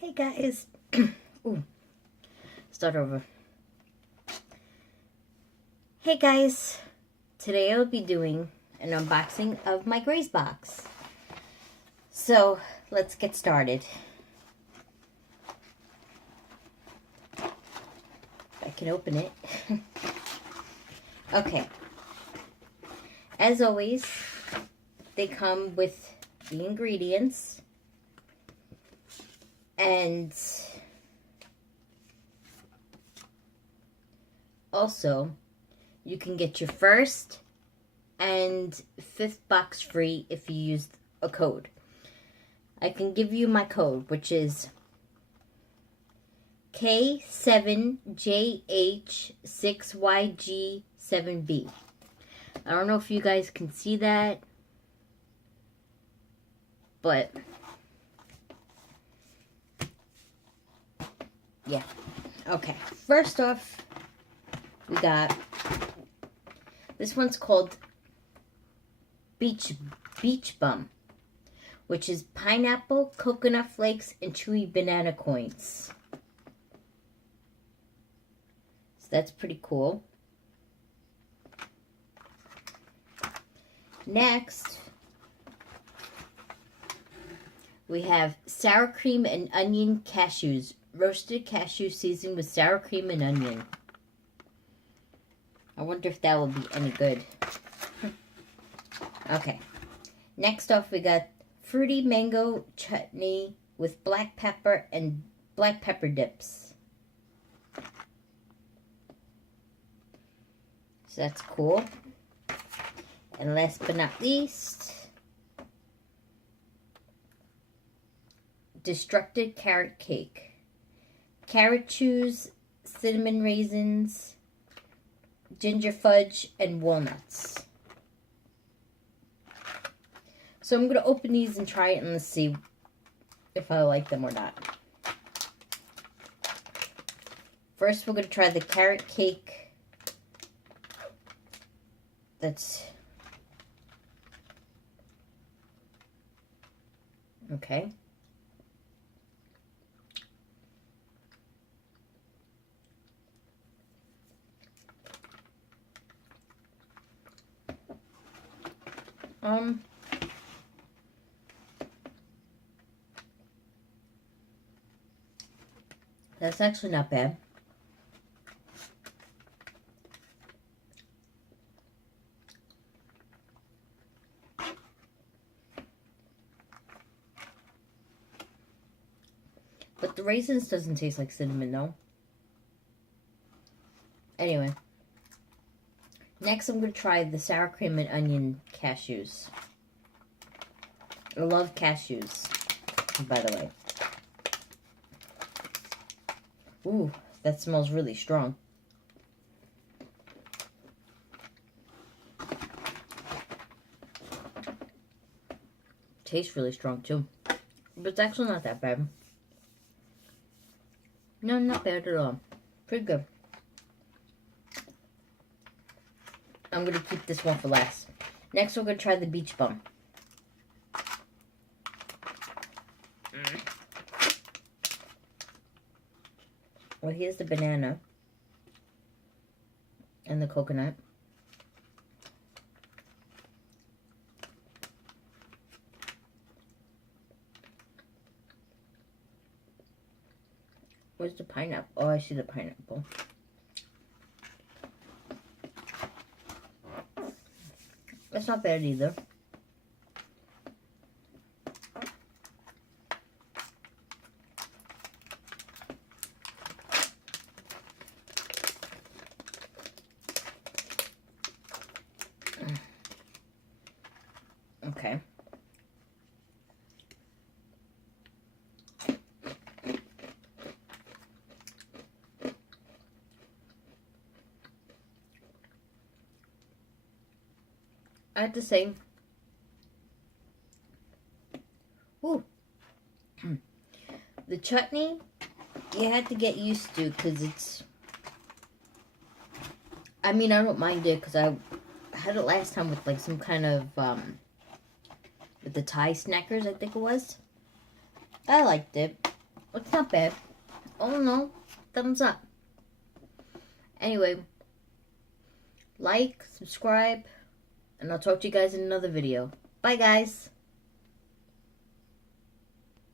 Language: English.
Hey guys. Ooh, start over. Hey guys. Today I'll be doing an unboxing of my Graze box. So let's get started. I can open it. Okay. As always, they come with the ingredients. And also, you can get your first and fifth box free if you use a code. I can give you my code, which is K7JH6YG7B. I don't know if you guys can see that, but yeah. Okay. First off, we got this one's called Beach Bum, which is pineapple, coconut flakes, and chewy banana coins. So that's pretty cool. Next, we have sour cream and onion cashews. Roasted cashew seasoned with sour cream and onion. I wonder if that will be any good. Okay. Next off, we got fruity mango chutney with black pepper and black pepper dips. So that's cool. And last but not least, destructed carrot cake. Carrot chews, cinnamon raisins, ginger fudge, and walnuts. So I'm going to open these and try it and let's see if I like them or not. First, we're going to try the carrot cake. That's okay. That's actually not bad. But the raisins doesn't taste like cinnamon, though. Anyway. Next, I'm going to try the sour cream and onion cashews. I love cashews, by the way. Ooh, that smells really strong. Tastes really strong, too. But it's actually not that bad. No, not bad at all. Pretty good. I'm going to keep this one for last. Next, we're going to try the beach bum. Well, here's the banana and the coconut. Where's the pineapple? Oh, I see the pineapple. That's not bad either. Okay. I have to say, ooh, the chutney, you had to get used to because it's, I mean, I don't mind it because I had it last time with like some kind of, with the Thai snackers, I think it was. I liked it. It's not bad. Oh no, thumbs up. Anyway, like, subscribe, and I'll talk to you guys in another video. Bye, guys.